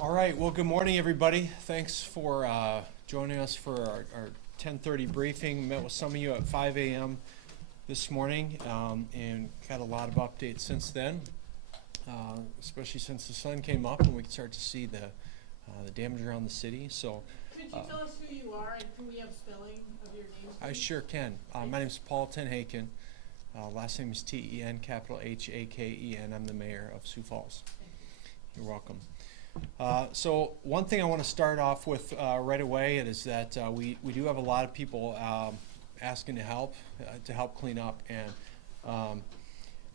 All right, well, good morning, everybody. Thanks for joining us for our 10:30 briefing. Met with some of you at 5 a.m. this morning and got a lot of updates since then, especially since the sun came up and we can start to see the damage around the city. So, could you tell us who you are and can we have spelling of your name? I sure can. My name is Todd Heitkamp. Last name is T-E-N, capital H-A-K-E-N. I'm the mayor of Sioux Falls. You're welcome. So one thing I want to start off with right away is that we do have a lot of people asking to help clean up, and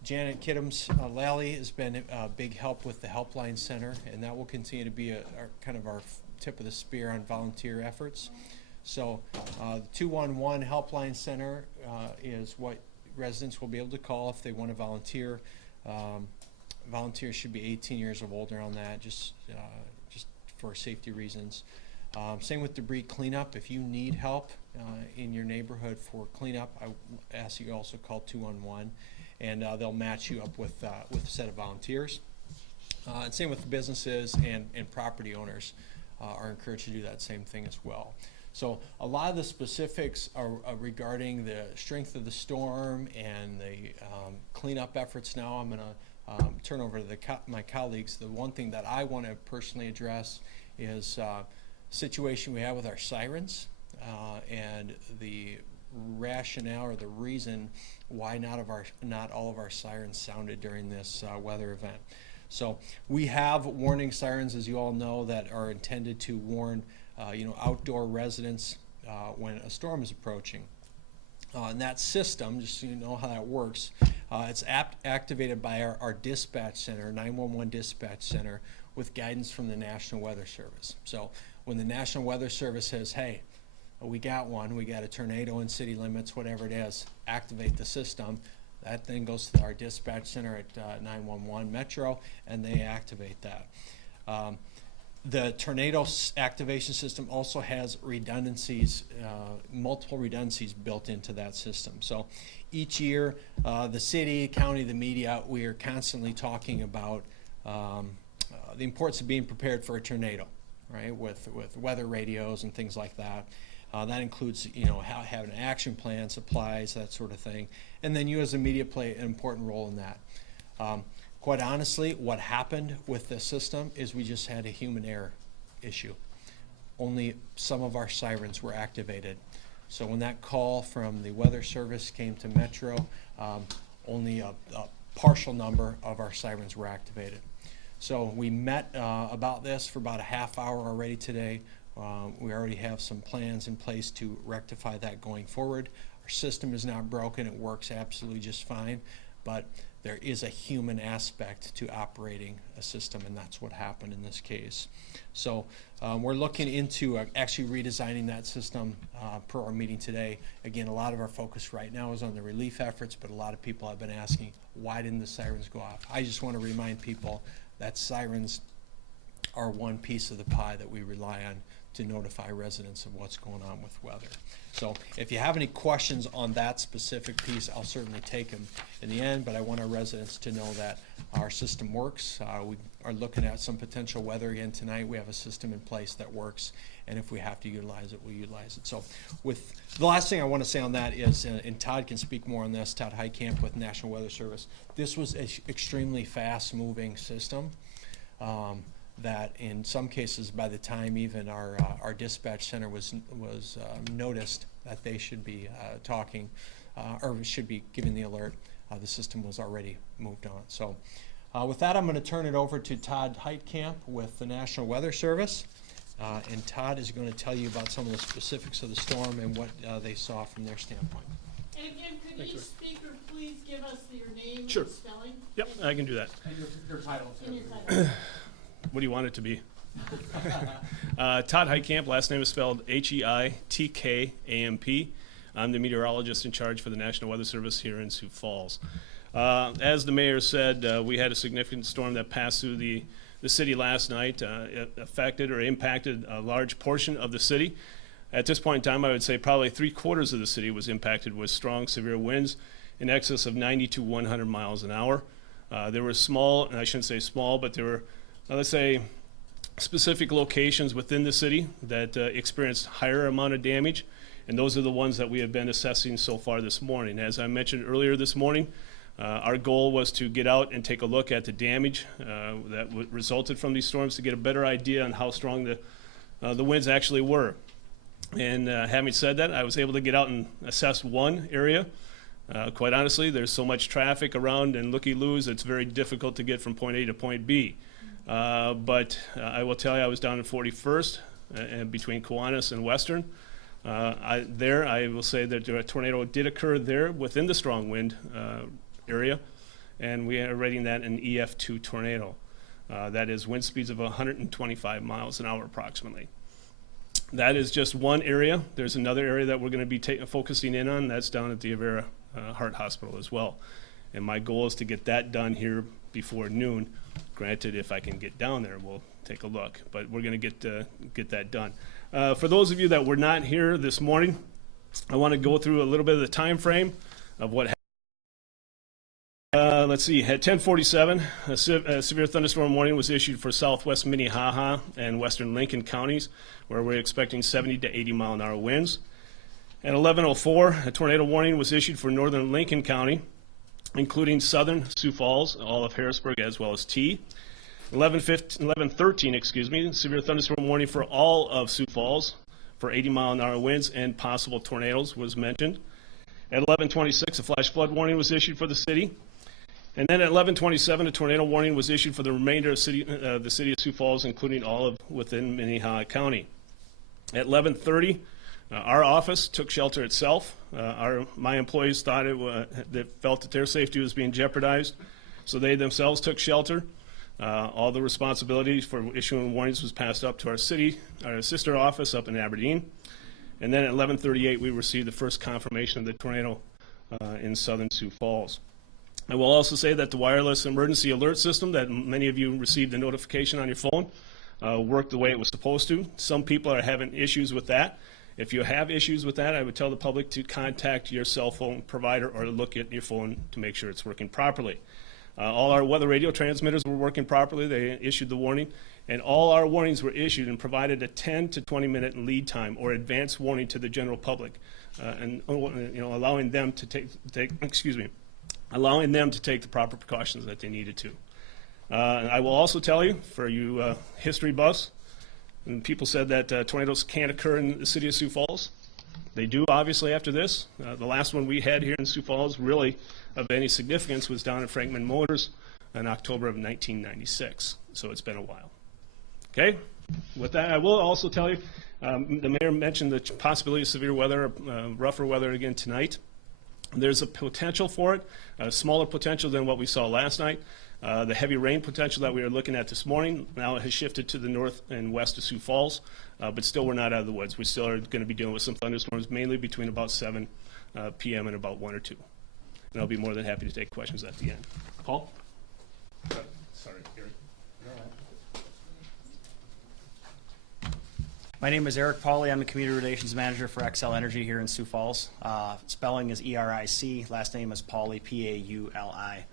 Janet Kiddams Lally has been a big help with the Helpline Center, and that will continue to be our tip of the spear on volunteer efforts. So the 211 Helpline Center is what residents will be able to call if they want to volunteer. Volunteers should be 18 years of older on that, just for safety reasons. Same with debris cleanup. If you need help in your neighborhood for cleanup, I ask you also call 211, and they'll match you up with a set of volunteers. And same with the businesses and property owners are encouraged to do that same thing as well. So a lot of the specifics are regarding the strength of the storm and the cleanup efforts now. I'm going to turn over to my colleagues. The one thing that I want to personally address is the situation we have with our sirens and the rationale or the reason why not all of our sirens sounded during this weather event. So we have warning sirens, as you all know, that are intended to warn outdoor residents when a storm is approaching. And that system, just so you know how that works, it's activated by our dispatch center, 911 dispatch center, with guidance from the National Weather Service. So when the National Weather Service says, hey, we got a tornado in city limits, whatever it is, activate the system, that then goes to our dispatch center at 911 Metro, and they activate that. The tornado activation system also has redundancies, multiple redundancies built into that system. So each year, the city, county, the media, we are constantly talking about the importance of being prepared for a tornado, right? With weather radios and things like that. That includes, having an action plan, supplies, that sort of thing. And then you as a media play an important role in that. Quite honestly, what happened with the system is we just had a human error issue. Only some of our sirens were activated. So when that call from the Weather Service came to Metro, only a partial number of our sirens were activated. So we met about this for about a half hour already today. We already have some plans in place to rectify that going forward. Our system is not broken. It works absolutely just fine. But there is a human aspect to operating a system, and that's what happened in this case. So we're looking into actually redesigning that system per our meeting today. Again, a lot of our focus right now is on the relief efforts, but a lot of people have been asking, why didn't the sirens go off? I just want to remind people that sirens are one piece of the pie that we rely on to notify residents of what's going on with weather. So if you have any questions on that specific piece, I'll certainly take them in the end, but I want our residents to know that our system works. We are looking at some potential weather again tonight. We have a system in place that works, and if we have to utilize it, we'll utilize it. So with the last thing I want to say on that is, and Todd can speak more on this, Todd Heitkamp with National Weather Service, this was an extremely fast-moving system. That in some cases, by the time even our dispatch center was noticed that they should be talking or should be giving the alert, the system was already moved on. So with that, I'm going to turn it over to Todd Heitkamp with the National Weather Service. And Todd is going to tell you about some of the specifics of the storm and what they saw from their standpoint. And again, could each speaker please give us your name Sure. and spelling? Yep, I can do that. And your title, too. And your title. What do you want it to be? Todd Heitkamp, last name is spelled H-E-I-T-K-A-M-P. I'm the meteorologist in charge for the National Weather Service here in Sioux Falls. As the mayor said, we had a significant storm that passed through the city last night. It affected or impacted a large portion of the city. At this point in time, I would say probably 3/4 of the city was impacted with strong, severe winds in excess of 90 to 100 miles an hour. There were small, and I shouldn't say small, but there were, let's say, specific locations within the city that experienced higher amount of damage, and those are the ones that we have been assessing so far this morning. As I mentioned earlier this morning, our goal was to get out and take a look at the damage that resulted from these storms to get a better idea on how strong the winds actually were. And having said that, I was able to get out and assess one area. Quite honestly, there's so much traffic around and looky-loos, it's very difficult to get from point A to point B. But I will tell you, I was down in 41st and between Kiwanis and Western. I will say that a tornado did occur there within the strong wind area, and we are rating that an EF2 tornado. That is wind speeds of 125 miles an hour approximately. That is just one area. There's another area that we're going to be focusing in on. That's down at the Avera Heart Hospital as well. And my goal is to get that done here before noon. Granted, if I can get down there, we'll take a look. But we're going to get that done. For those of you that were not here this morning, I want to go through a little bit of the time frame of what happened. Let's see, at 10:47, a severe thunderstorm warning was issued for southwest Minnehaha and western Lincoln counties, where we're expecting 70 to 80 mile an hour winds. At 11:04, a tornado warning was issued for northern Lincoln County, including southern Sioux Falls, all of Harrisburg, as well as T. 11:13, severe thunderstorm warning for all of Sioux Falls for 80 mile an hour winds and possible tornadoes was mentioned. At 11:26, a flash flood warning was issued for the city. And then at 11:27, a tornado warning was issued for the remainder of the city of Sioux Falls, including all of within Minnehaha County. At 11:30, our office took shelter itself. My employees thought they felt that their safety was being jeopardized, so they themselves took shelter. All the responsibility for issuing warnings was passed up to our sister office up in Aberdeen. And then at 11:38, we received the first confirmation of the tornado in southern Sioux Falls. I will also say that the wireless emergency alert system that many of you received a notification on your phone worked the way it was supposed to. Some people are having issues with that. If you have issues with that, I would tell the public to contact your cell phone provider or look at your phone to make sure it's working properly. All our weather radio transmitters were working properly. They issued the warning, and all our warnings were issued and provided a 10 to 20 minute lead time or advance warning to the general public, and allowing them to allowing them to take the proper precautions that they needed to. I will also tell you, for you history buffs, and people said that tornadoes can't occur in the city of Sioux Falls. They do, obviously, after this. The last one we had here in Sioux Falls, really of any significance, was down at Frankman Motors in October of 1996. So it's been a while. Okay? With that, I will also tell you, the mayor mentioned the possibility of severe weather, rougher weather again tonight. There's a potential for it, a smaller potential than what we saw last night. The heavy rain potential that we were looking at this morning now has shifted to the north and west of Sioux Falls, but still we're not out of the woods. We still are going to be dealing with some thunderstorms, mainly between about 7 p.m. and about 1 or 2. And I'll be more than happy to take questions at the end. Paul? Sorry, Gary. My name is Eric Pauley. I'm the Community Relations Manager for Xcel Energy here in Sioux Falls. Spelling is E-R-I-C. Last name is Pauley, P-A-U-L-I.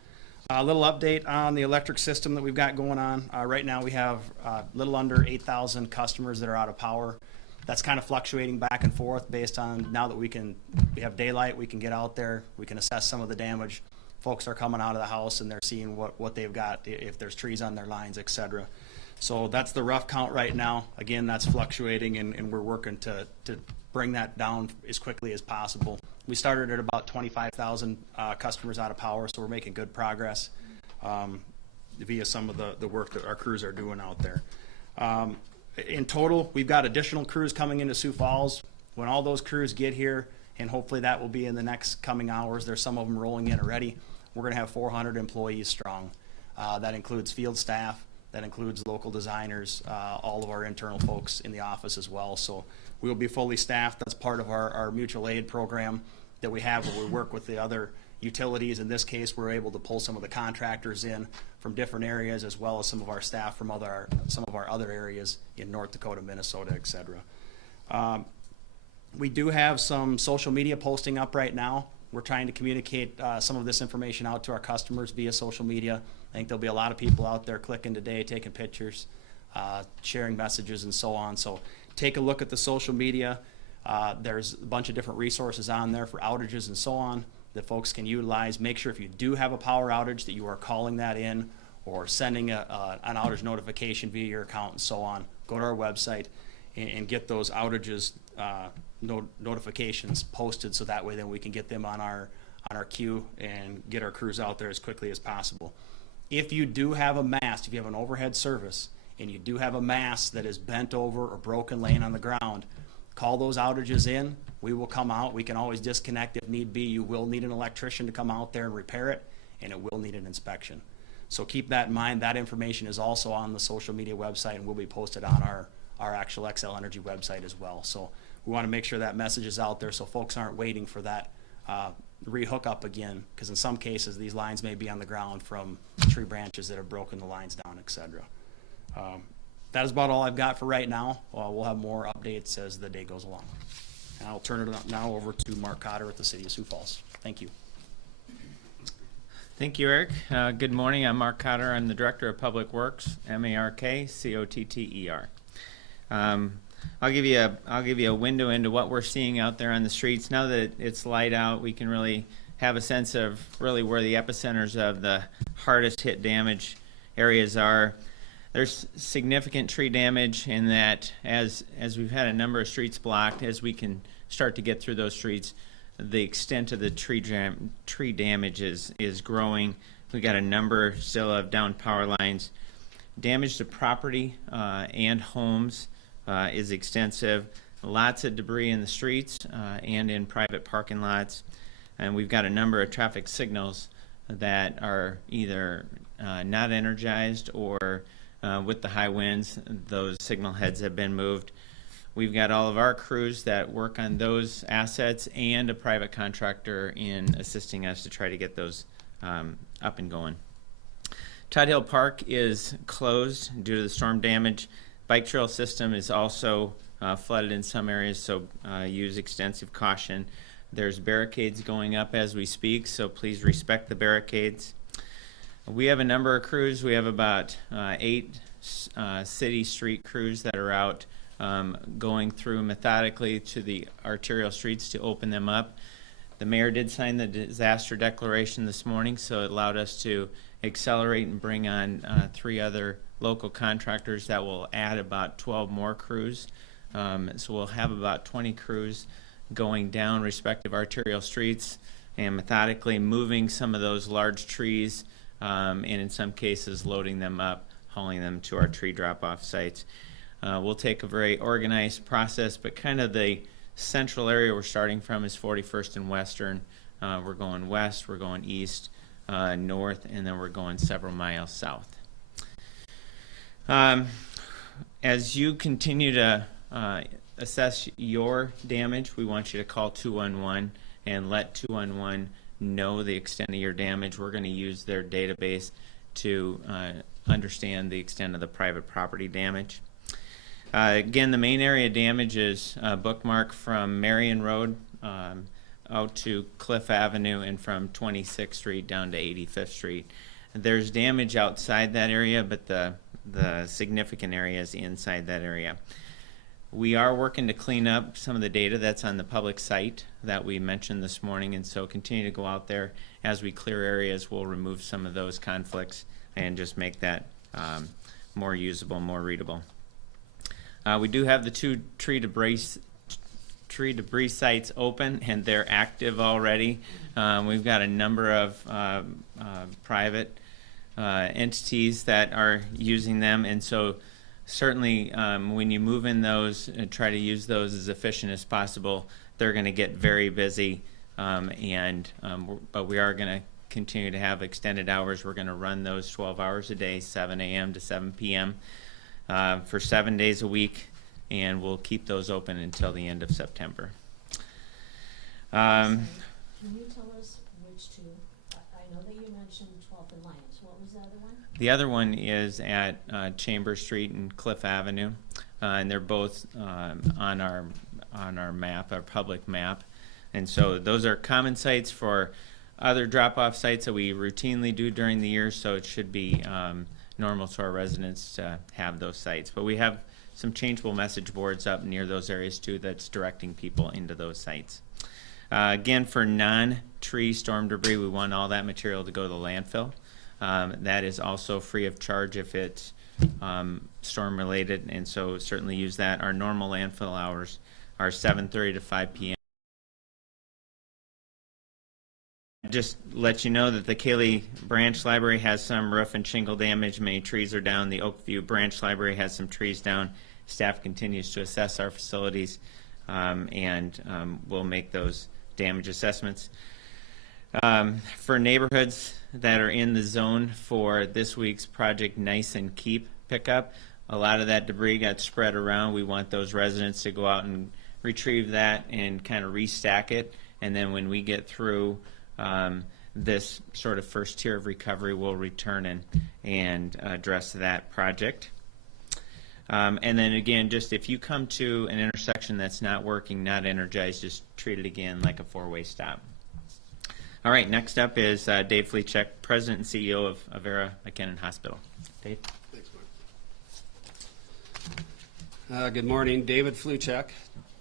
A little update on the electric system that we've got going on. Right now we have a little under 8,000 customers that are out of power. That's kind of fluctuating back and forth based on now that we have daylight, we can get out there, we can assess some of the damage. Folks are coming out of the house and they're seeing what they've got, if there's trees on their lines, etc. So that's the rough count right now. Again, that's fluctuating, and we're working to bring that down as quickly as possible. We started at about 25,000 customers out of power, so we're making good progress via some of the work that our crews are doing out there. In total, we've got additional crews coming into Sioux Falls. When all those crews get here, and hopefully that will be in the next coming hours, there's some of them rolling in already, we're going to have 400 employees strong. That includes field staff, that includes local designers, all of our internal folks in the office as well. So we will be fully staffed. That's part of our mutual aid program that we have, where we work with the other utilities. In this case, we're able to pull some of the contractors in from different areas, as well as some of our staff from some of our other areas in North Dakota, Minnesota, etc. We do have some social media posting up right now. We're trying to communicate some of this information out to our customers via social media. I think there'll be a lot of people out there clicking today, taking pictures. sharing messages and so on. So take a look at the social media. There's a bunch of different resources on there for outages and so on that folks can utilize. Make sure if you do have a power outage that you are calling that in or sending an outage notification via your account and so on. Go to our website and get those outages notifications posted, so that way then we can get them on our queue and get our crews out there as quickly as possible. If you do have a mast, if you have an overhead service and you do have a mast that is bent over or broken laying on the ground, call those outages in. We will come out. We can always disconnect if need be. You will need an electrician to come out there and repair it, and it will need an inspection. So keep that in mind. That information is also on the social media website and will be posted on our actual Xcel Energy website as well. So we want to make sure that message is out there so folks aren't waiting for that re-hook up again, because in some cases these lines may be on the ground from tree branches that have broken the lines down, etc. That is about all I've got for right now. We'll have more updates as the day goes along. And I'll turn it now over to Mark Cotter at the City of Sioux Falls. Thank you. Thank you, Eric. Good morning. I'm Mark Cotter. I'm the Director of Public Works, MARKCOTTER. I'll give you a window into what we're seeing out there on the streets. Now that it's light out, we can really have a sense of really where the epicenters of the hardest hit damage areas are. There's significant tree damage in that as we've had a number of streets blocked, as we can start to get through those streets, the extent of the tree damage is growing. We got a number still of downed power lines. Damage to property and homes is extensive. Lots of debris in the streets and in private parking lots. And we've got a number of traffic signals that are either not energized or with the high winds, those signal heads have been moved. We've got all of our crews that work on those assets and a private contractor in assisting us to try to get those up and going. Todd Hill Park is closed due to the storm damage. Bike trail system is also flooded in some areas, so use extensive caution. There's barricades going up as we speak, so please respect the barricades. We have a number of crews. We have about 8 city street crews that are out going through methodically to the arterial streets to open them up. The mayor did sign the disaster declaration this morning, so it allowed us to accelerate and bring on 3 other local contractors that will add about 12 more crews. So we'll have about 20 crews going down respective arterial streets and methodically moving some of those large trees and in some cases loading them up, hauling them to our tree drop-off sites. We'll take a very organized process, but kind of the central area we're starting from is 41st and Western. We're going west, we're going east, north, and then we're going several miles south. As you continue to assess your damage, we want you to call 211 and let 211 know the extent of your damage. We're going to use their database to understand the extent of the private property damage. Again, the main area damage is bookmark from Marion Road out to Cliff Avenue and from 26th Street down to 85th Street. There's damage outside that area, but the significant area is inside that area. We are working to clean up some of the data that's on the public site that we mentioned this morning, and so continue to go out there. As we clear areas, we'll remove some of those conflicts and just make that more usable, more readable. We do have the 2 tree debris sites open, and they're active already. We've got a number of private entities that are using them, and so certainly when you move in those and try to use those as efficient as possible, they're going to get very busy, but we are going to continue to have extended hours. We're going to run those 12 hours a day, 7 a.m. to 7 p.m. For 7 days a week, and we'll keep those open until the end of September. Can you tell us which 2? I know that you mentioned 12th and Lions. What was the other one? The other one is at Chambers Street and Cliff Avenue, and they're both on our map, our public map. And so those are common sites for other drop-off sites that we routinely do during the year, so it should be normal to our residents to have those sites. But we have some changeable message boards up near those areas too that's directing people into those sites. Again, for non-tree storm debris, we want all that material to go to the landfill. That is also free of charge if it's storm related, and so certainly use that. Our normal landfill hours are 7:30 to 5 p.m. Just let you know that the Cayley Branch Library has some roof and shingle damage. Many trees are down. The Oakview Branch Library has some trees down. Staff continues to assess our facilities, and we'll make those damage assessments. For neighborhoods that are in the zone for this week's Project Nice and Keep pickup, a lot of that debris got spread around. We want those residents to go out and retrieve that and kind of restack it, and then when we get through this sort of first tier of recovery, we'll return and address that project. And then again, just if you come to an intersection that's not working, not energized, just treat it again like a four-way stop. All right, next up is Dave Fleechek, President and CEO of Avera McKennan Hospital. Dave? Thanks, Mark. Good morning. David Fleechek,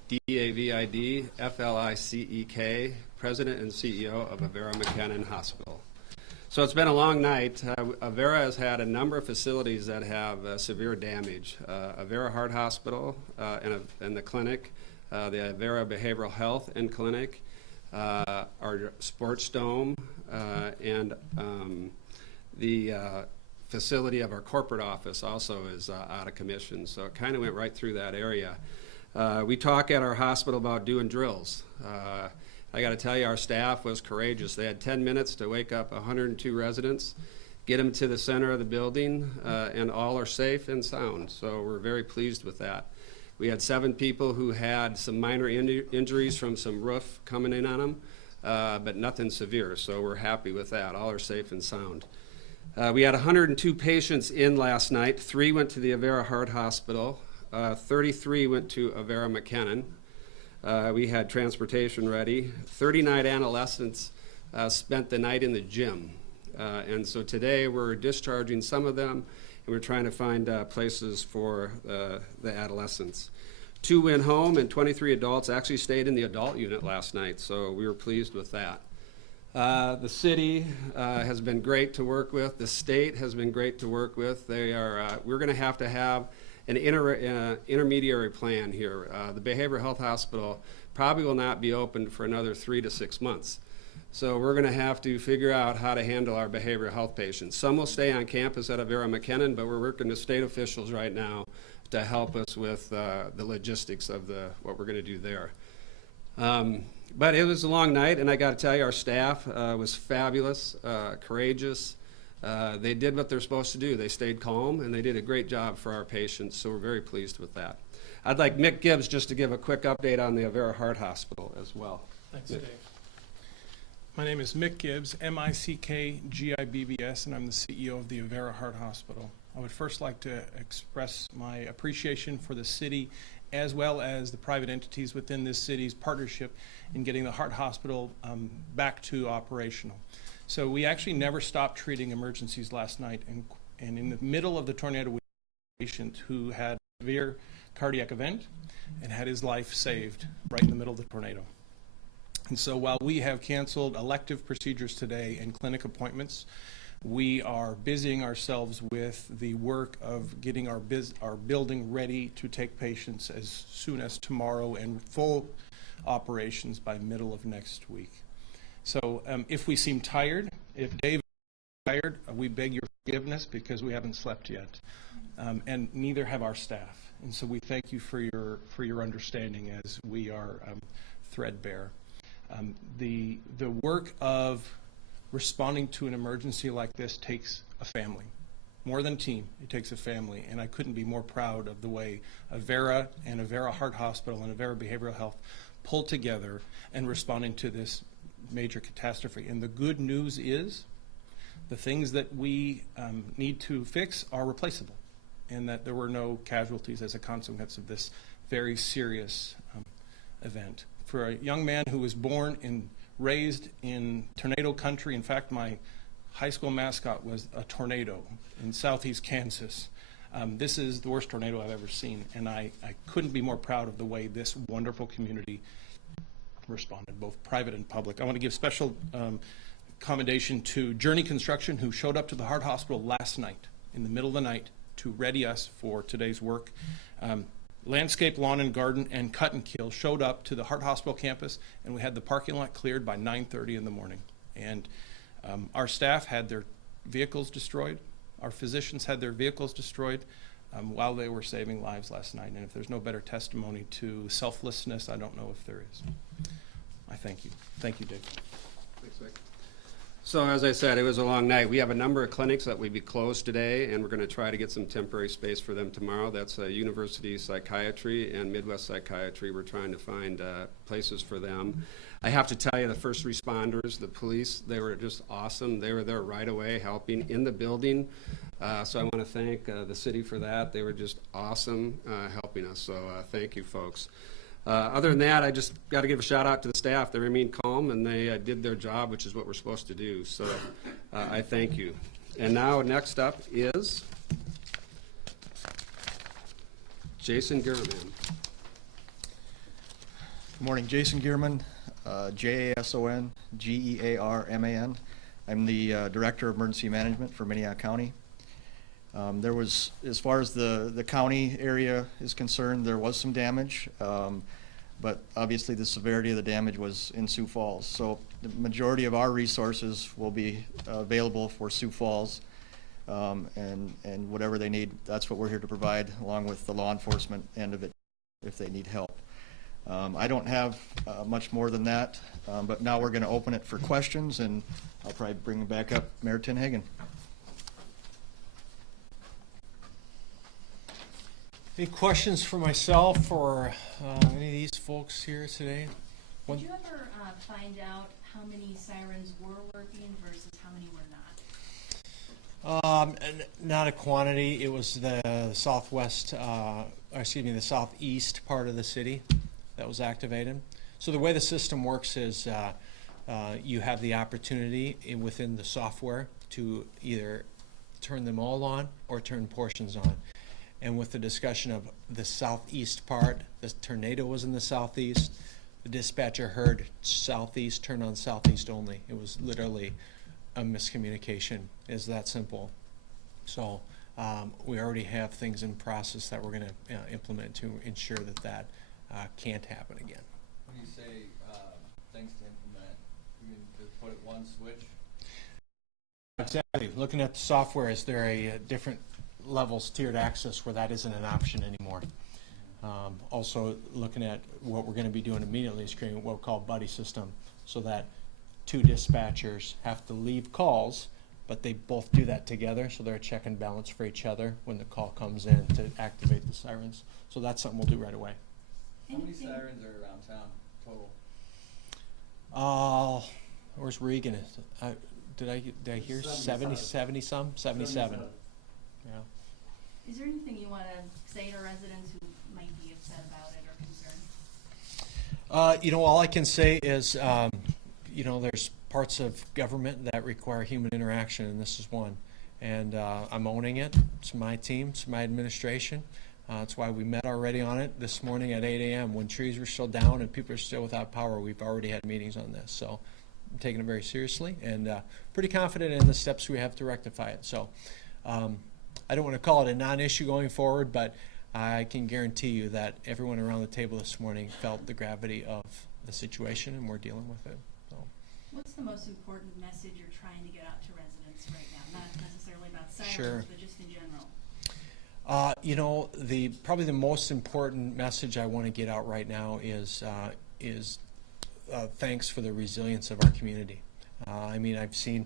D-A-V-I-D, F-L-I-C-E-K, President and CEO of Avera McKennan Hospital. So it's been a long night. Avera has had a number of facilities that have severe damage. Avera Heart Hospital and the clinic, the Avera Behavioral Health and Clinic, our sports dome, and the facility of our corporate office also is out of commission. So it kind of went right through that area. We talk at our hospital about doing drills. I got to tell you, our staff was courageous. They had 10 minutes to wake up 102 residents, get them to the center of the building, and all are safe and sound. So we're very pleased with that. We had 7 people who had some minor injuries from some roof coming in on them, but nothing severe. So we're happy with that. All are safe and sound. We had 102 patients in last night. 3 went to the Avera Heart Hospital. 33 went to Avera McKennan. We had transportation ready. 39 adolescents spent the night in the gym. And so today we're discharging some of them, and we're trying to find places for the adolescents. 2 went home, and 23 adults actually stayed in the adult unit last night, so we were pleased with that. The city has been great to work with. The state has been great to work with. We're going to have an intermediary plan here. The Behavioral Health Hospital probably will not be open for another 3 to 6 months. So we're going to have to figure out how to handle our behavioral health patients. Some will stay on campus at Avera McKennan, but we're working with state officials right now to help us with the logistics of what we're going to do there. But it was a long night, and I got to tell you, our staff was fabulous, courageous. They did what they're supposed to do. They stayed calm, and they did a great job for our patients, so we're very pleased with that. I'd like Mick Gibbs just to give a quick update on the Avera Heart Hospital as well. Thanks, Dave. My name is Mick Gibbs, M-I-C-K-G-I-B-B-S, and I'm the CEO of the Avera Heart Hospital. I would first like to express my appreciation for the city as well as the private entities within this city's partnership in getting the Heart Hospital back to operational. So we actually never stopped treating emergencies last night, and in the middle of the tornado, we had a patient who had a severe cardiac event and had his life saved right in the middle of the tornado. And so while we have canceled elective procedures today and clinic appointments, we are busying ourselves with the work of getting our building ready to take patients as soon as tomorrow and full operations by middle of next week. So if we seem tired, if Dave is tired, we beg your forgiveness because we haven't slept yet, and neither have our staff. And so we thank you for your understanding as we are threadbare. The work of responding to an emergency like this takes a family. More than a team, it takes a family, and I couldn't be more proud of the way Avera and Avera Heart Hospital and Avera Behavioral Health pulled together and responding to this major catastrophe. And the good news is the things that we need to fix are replaceable, and that there were no casualties as a consequence of this very serious event. For a young man who was born and raised in tornado country, in fact, my high school mascot was a tornado in southeast Kansas. This is the worst tornado I've ever seen, and I couldn't be more proud of the way this wonderful community responded, both private and public. I want to give special commendation to Journey Construction, who showed up to the Heart Hospital last night, in the middle of the night, to ready us for today's work. Landscape, Lawn and Garden, and Cut and Kill showed up to the Heart Hospital campus, and we had the parking lot cleared by 9:30 in the morning. And our staff had their vehicles destroyed. Our physicians had their vehicles destroyed while they were saving lives last night. And if there's no better testimony to selflessness, I don't know if there is. I thank you. Thank you, Dave. Thanks, Vic. So as I said, it was a long night. We have a number of clinics that will be closed today, and we're going to try to get some temporary space for them tomorrow. That's University Psychiatry and Midwest Psychiatry. We're trying to find places for them. I have to tell you, the first responders, the police, they were just awesome. They were there right away helping in the building. So I want to thank the city for that. They were just awesome helping us. So thank you, folks. Other than that, I just got to give a shout out to the staff. They remained calm and they did their job, which is what we're supposed to do. So I thank you. And now next up is Jason German. Good morning, Jason Gearman, Jason-Gearman. I'm the Director of Emergency Management for Minnehaha County. There was, as far as the county area is concerned, there was some damage, but obviously the severity of the damage was in Sioux Falls. So the majority of our resources will be available for Sioux Falls, and whatever they need, that's what we're here to provide, along with the law enforcement end of it if they need help. I don't have much more than that, but now we're going to open it for questions, and I'll probably bring back up Meriton Hagen. Any questions for myself or any of these folks here today? Did you ever find out how many sirens were working versus how many were not? Not a quantity. It was the southwest, the southeast part of the city that was activated. So the way the system works is you have the opportunity within the software to either turn them all on or turn portions on. And with the discussion of the southeast part, the tornado was in the southeast. The dispatcher heard southeast, turn on southeast only. It was literally a miscommunication. It's that simple. So we already have things in process that we're going to implement to ensure that that can't happen again. When you say things to implement, you mean to put it one switch? Exactly. Looking at the software, is there a different levels tiered access where that isn't an option anymore? Also looking at what we're going to be doing immediately is creating what we call buddy system, so that two dispatchers have to leave calls, but they both do that together, so they're a check and balance for each other when the call comes in to activate the sirens. So that's something we'll do right away. How many sirens are around town total? Where's Regan? Did I hear 70 some? 77. Yeah. Is there anything you want to say to residents who might be upset about it or concerned? All I can say is, there's parts of government that require human interaction, and this is one. And I'm owning it. It's my team. It's my administration. That's why we met already on it this morning at 8 a.m. When trees were still down and people are still without power, we've already had meetings on this. So I'm taking it very seriously and pretty confident in the steps we have to rectify it. So I don't want to call it a non-issue going forward, but I can guarantee you that everyone around the table this morning felt the gravity of the situation, and we're dealing with it. So. What's the most important message you're trying to get out to residents right now? Not necessarily about sirens, Sure. but just in general. Probably the most important message I want to get out right now is thanks for the resilience of our community. I've seen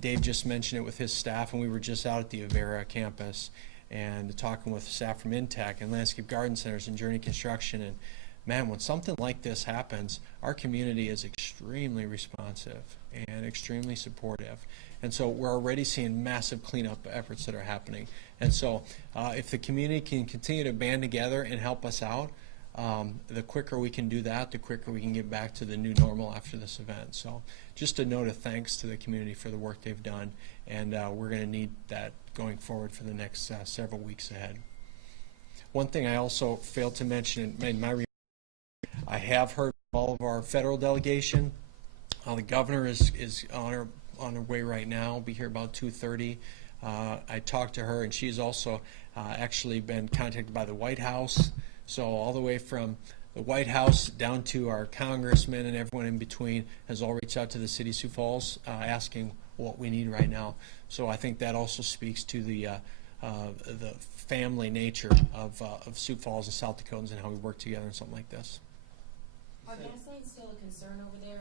Dave just mentioned it with his staff, and we were just out at the Avera campus and talking with staff from Intech and Landscape Garden Centers and Journey Construction. And man, when something like this happens, our community is extremely responsive and extremely supportive. And so we're already seeing massive cleanup efforts that are happening. And so if the community can continue to band together and help us out, the quicker we can do that, the quicker we can get back to the new normal after this event. So just a note of thanks to the community for the work they've done, and we're going to need that going forward for the next several weeks ahead. One thing I also failed to mention in my remarks, I have heard from all of our federal delegation. The governor is on her way right now. Be here about 2:30. I talked to her, and she's also actually been contacted by the White House. So all the way from the White House down to our congressmen and everyone in between has all reached out to the city of Sioux Falls asking what we need right now. So I think that also speaks to the family nature of Sioux Falls and South Dakotans and how we work together in something like this. Are gas lines still a concern over there?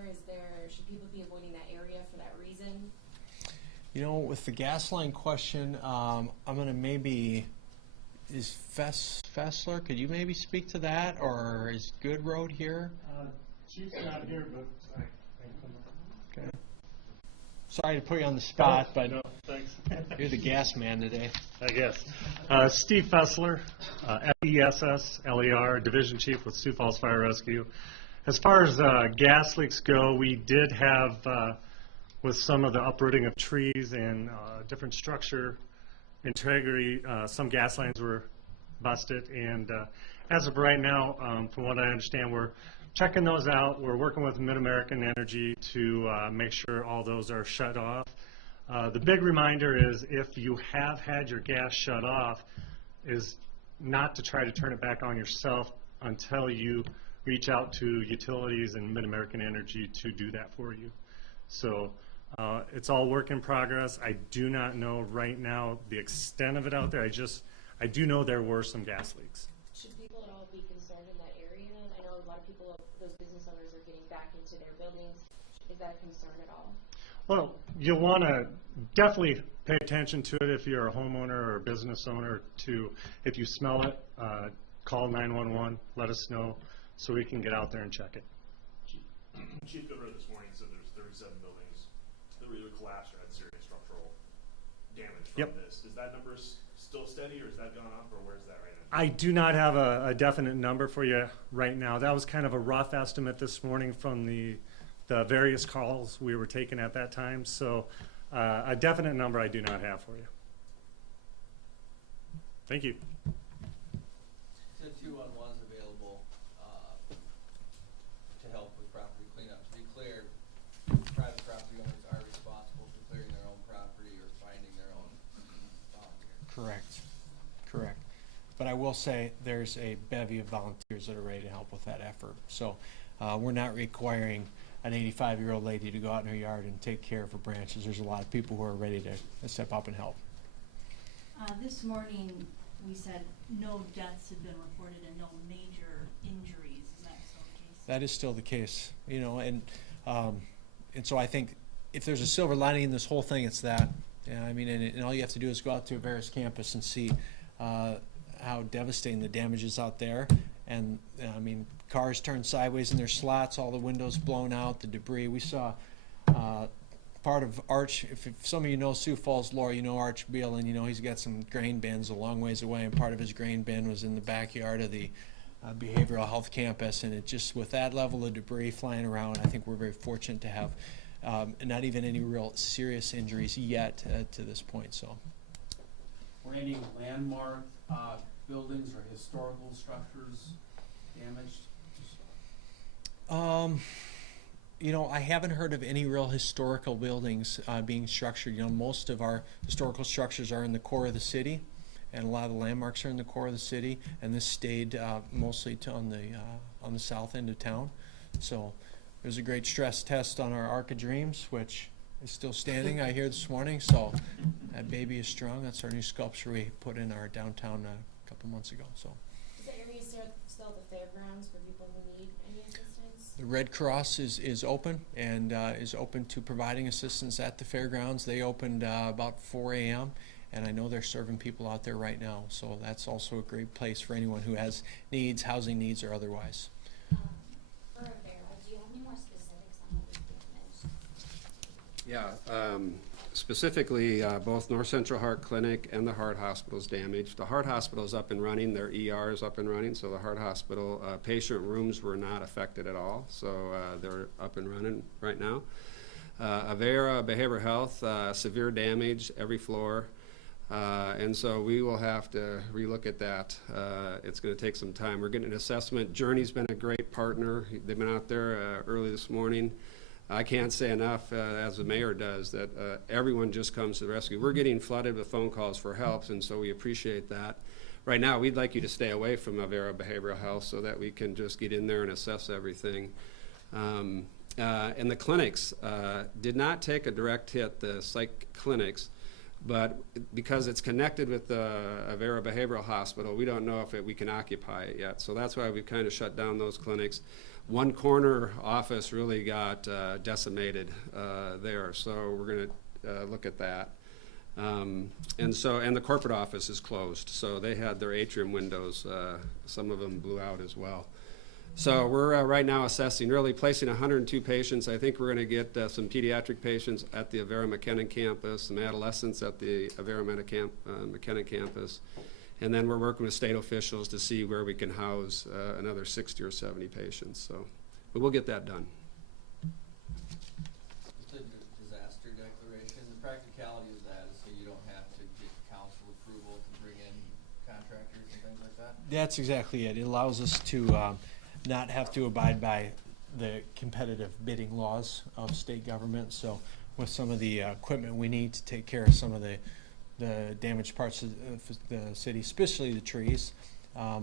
Should people be avoiding that area for that reason? You know, with the gas line question, I'm going to maybe, is Fessler, could you maybe speak to that, or is Good Road here? Chief's not here, but I can okay. Sorry to put you on the spot, but no, thanks. You're the gas man today. I guess. Steve Fessler, FESSLER, Division Chief with Sioux Falls Fire Rescue. As far as gas leaks go, we did have, with some of the uprooting of trees and different structure integrity, some gas lines were busted. And as of right now, from what I understand, we're checking those out. We're working with Mid-American Energy to make sure all those are shut off. The big reminder is if you have had your gas shut off, is not to try to turn it back on yourself until you reach out to utilities and Mid-American Energy to do that for you. So it's all work in progress. I do not know right now the extent of it out there. I do know there were some gas leaks. Should people at all be concerned in that area? I know a lot of people, those business owners are getting back into their buildings. Is that a concern at all? Well, you'll want to definitely pay attention to it if you're a homeowner or a business owner. If you smell it, call 911, let us know so we can get out there and check it. Chief Gerber this morning said there's 37 buildings that were either collapsed or had serious structural damage from this. Is that number still steady, or has that gone up, or where's that right now? I do not have a definite number for you right now. That was kind of a rough estimate this morning from the various calls we were taking at that time. So a definite number I do not have for you. Thank you. The 211's available to help with property cleanup. To be clear, private property owners are responsible for clearing their own property or finding their own volunteers. Correct. But I will say there's a bevy of volunteers that are ready to help with that effort. So we're not requiring an 85-year-old lady to go out in her yard and take care of her branches. There's a lot of people who are ready to step up and help. This morning we said no deaths have been reported and no major injuries. Is that still the case? That is still the case, you know, and so I think if there's a silver lining in this whole thing, it's that. Yeah, I mean, and all you have to do is go out to Avera's campus and see how devastating the damage is out there. And I mean, cars turned sideways in their slots, all the windows blown out, the debris. We saw part of Arch, if some of you know Sioux Falls lore, you know Arch Beal, and you know he's got some grain bins a long ways away, and part of his grain bin was in the backyard of the behavioral health campus. And it just, with that level of debris flying around, I think we're very fortunate to have not even any real serious injuries yet to this point. So, were any landmark buildings or historical structures damaged? You know, I haven't heard of any real historical buildings being structured. You know, most of our historical structures are in the core of the city, and a lot of the landmarks are in the core of the city. And this stayed mostly on the south end of town. So there was a great stress test on our Arc of Dreams, which is still standing, I hear this morning. So that baby is strong. That's our new sculpture we put in our downtown a couple months ago. So. Is the area still at the fairgrounds for people who need any assistance? The Red Cross is open and is open to providing assistance at the fairgrounds. They opened about 4 a.m. and I know they're serving people out there right now. So that's also a great place for anyone who has needs, housing needs or otherwise. For Avera, do you have any more specifics on what was damaged? Yeah. specifically both North Central Heart Clinic and the Heart Hospital is damaged. The Heart Hospital is up and running, their ER is up and running, so the Heart Hospital patient rooms were not affected at all, so they're up and running right now. Avera Behavioral Health, severe damage, every floor. And so we will have to relook at that. It's going to take some time. We're getting an assessment. Journey's been a great partner. They've been out there early this morning. I can't say enough, as the mayor does, that everyone just comes to the rescue. We're getting flooded with phone calls for help, and so we appreciate that. Right now, we'd like you to stay away from Avera Behavioral Health so that we can just get in there and assess everything. And the clinics did not take a direct hit, the psych clinics, but because it's connected with the Avera Behavioral Hospital, we don't know if we can occupy it yet. So that's why we've kind of shut down those clinics. One corner office really got decimated there, so we're going to look at that. And the corporate office is closed, so they had their atrium windows. Some of them blew out as well. So we're right now assessing, really placing 102 patients. I think we're going to get some pediatric patients at the Avera McKennan campus, some adolescents at the Avera McKennan campus. And then we're working with state officials to see where we can house another 60 or 70 patients. So, but we'll get that done. Just a disaster declaration. The practicality of that is so you don't have to get council approval to bring in contractors and things like that? That's exactly it. It allows us to not have to abide by the competitive bidding laws of state government. So with some of the equipment we need to take care of some of the damaged parts of the city, especially the trees,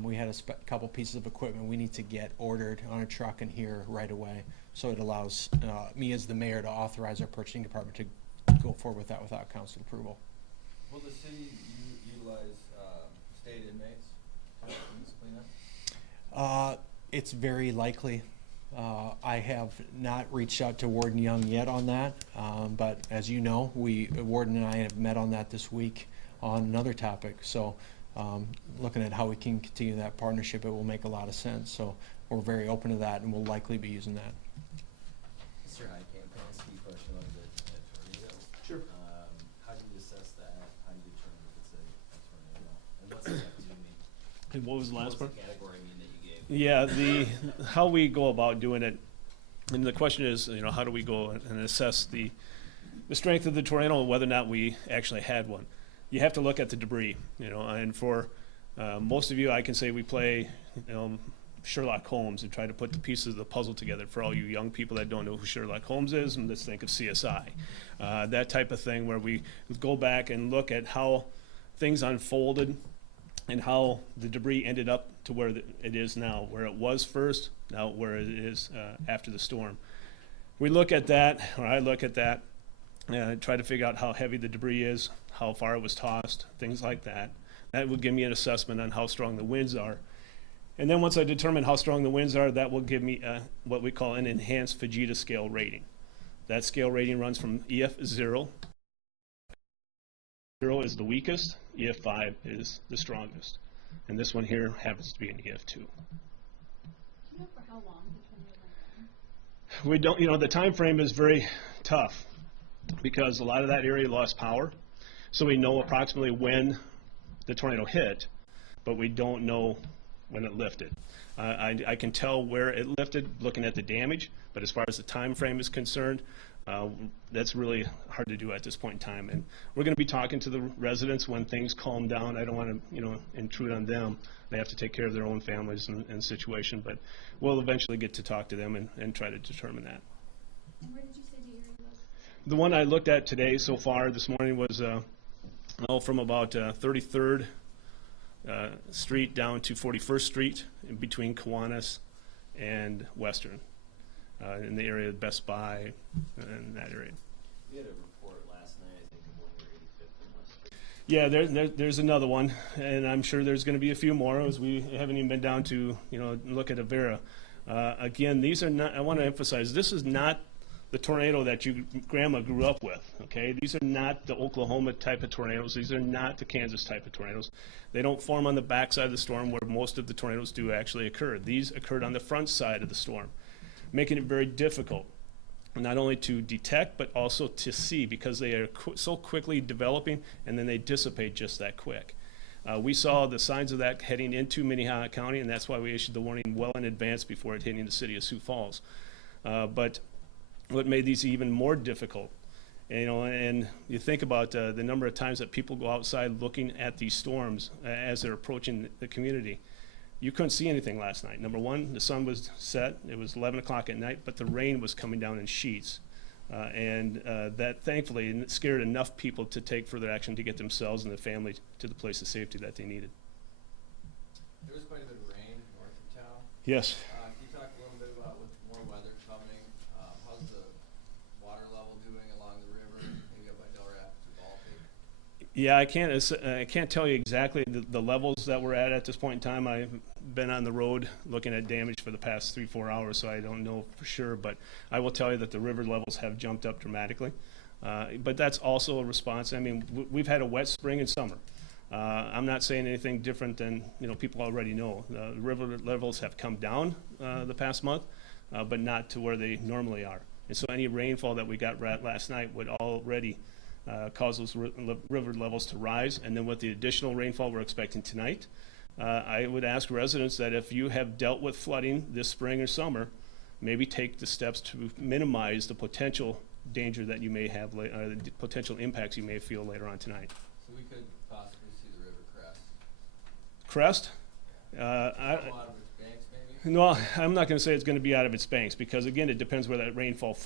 we had a couple pieces of equipment we need to get ordered on a truck and here right away. So it allows me as the mayor to authorize our purchasing department to go forward with that without council approval. Will the city utilize state inmates to help in this cleanup? It's very likely. I have not reached out to Warden Young yet on that, but as you know, Warden and I have met on that this week on another topic. So looking at how we can continue that partnership, it will make a lot of sense. So we're very open to that, and we'll likely be using that. Mr. Heitkamp, can I ask you a question on the tornado? Sure. How do you assess that? How do you determine if it's a tornado? And what's the mean? And what was the last part? What was the category mean that you gave? Yeah, how we go about doing it, and the question is, how do we go and assess the strength of the tornado, whether or not we actually had one? You have to look at the debris, and for most of you, I can say we play, Sherlock Holmes and try to put the pieces of the puzzle together. For all you young people that don't know who Sherlock Holmes is, and let's think of CSI. That type of thing where we go back and look at how things unfolded and how the debris ended up to where it is now, where it was first, now where it is after the storm. We look at that, or I look at that, and try to figure out how heavy the debris is, how far it was tossed, things like that. That will give me an assessment on how strong the winds are. And then once I determine how strong the winds are, that will give me what we call an enhanced Fujita scale rating. That scale rating runs from EF0. 0 is the weakest, EF5 is the strongest. And this one here happens to be an EF2. Do you know for how long the tornado went on? We don't, the time frame is very tough because a lot of that area lost power. So we know approximately when the tornado hit, but we don't know when it lifted. I can tell where it lifted looking at the damage, but as far as the time frame is concerned, that's really hard to do at this point in time. And we're going to be talking to the residents when things calm down. I don't want to, intrude on them. They have to take care of their own families and situation, but we'll eventually get to talk to them and try to determine that. And where did you say the area was? The one I looked at today so far this morning was from about 33rd Street down to 41st Street in between Kiwanis and Western, in the area of Best Buy and that area. We had a report last night, I think, of one near 85th and West. Yeah, there's another one, and I'm sure there's going to be a few more as we haven't even been down to look at Avera. Again, these are not. I want to emphasize this is not the tornado that your grandma grew up with, okay? These are not the Oklahoma type of tornadoes. These are not the Kansas type of tornadoes. They don't form on the backside of the storm where most of the tornadoes do actually occur. These occurred on the front side of the storm, making it very difficult not only to detect, but also to see, because they are so quickly developing, and then they dissipate just that quick. We saw the signs of that heading into Minnehaha County, and that's why we issued the warning well in advance before it hitting the city of Sioux Falls. But what made these even more difficult, and you think about the number of times that people go outside looking at these storms as they're approaching the community. You couldn't see anything last night. Number one, the sun was set. It was 11 o'clock at night, but the rain was coming down in sheets. That thankfully scared enough people to take further action to get themselves and their family to the place of safety that they needed. There was quite a bit of rain north of town. Yes. Can you talk a little bit about, with more weather coming, how's the water level doing along the river, maybe up by Del Rapids or Baltic? Yeah, I can't tell you exactly the levels that we're at this point in time. I've been on the road looking at damage for the past 3-4 hours, so I don't know for sure, but I will tell you that the river levels have jumped up dramatically. But that's also a response. I mean, we've had a wet spring and summer. I'm not saying anything different than people already know. The river levels have come down the past month, but not to where they normally are. And so any rainfall that we got last night would already cause those river levels to rise. And then with the additional rainfall we're expecting tonight, I would ask residents that if you have dealt with flooding this spring or summer, maybe take the steps to minimize the potential danger that you may have, the potential impacts you may feel later on tonight. So we could possibly see the river crest. Crest? Out of its banks, maybe? No, I'm not going to say it's going to be out of its banks, because again, it depends where that rainfall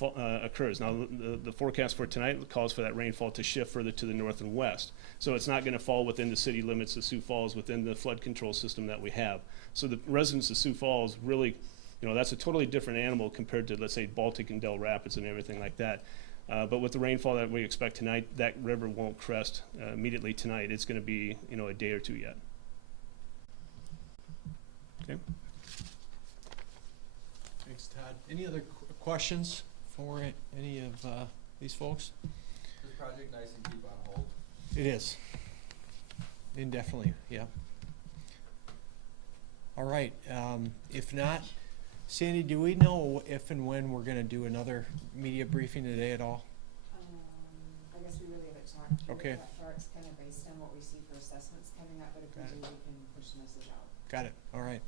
occurs. Now, the forecast for tonight calls for that rainfall to shift further to the north and west. So it's not going to fall within the city limits of Sioux Falls, within the flood control system that we have. So the residents of Sioux Falls really, that's a totally different animal compared to, let's say, Baltic and Del Rapids and everything like that. But with the rainfall that we expect tonight, that river won't crest immediately tonight. It's going to be, a day or two yet. Okay. Thanks, Todd. Any other questions for any of these folks? This project nice and keep on hold? It is. Indefinitely, yeah. All right. If not, Sandy, do we know if and when we're going to do another media briefing today at all? I guess we really haven't talked through Okay. it that far. It's kind of based on what we see for assessments coming up, but if we do, we can push the message out. Got it. All right.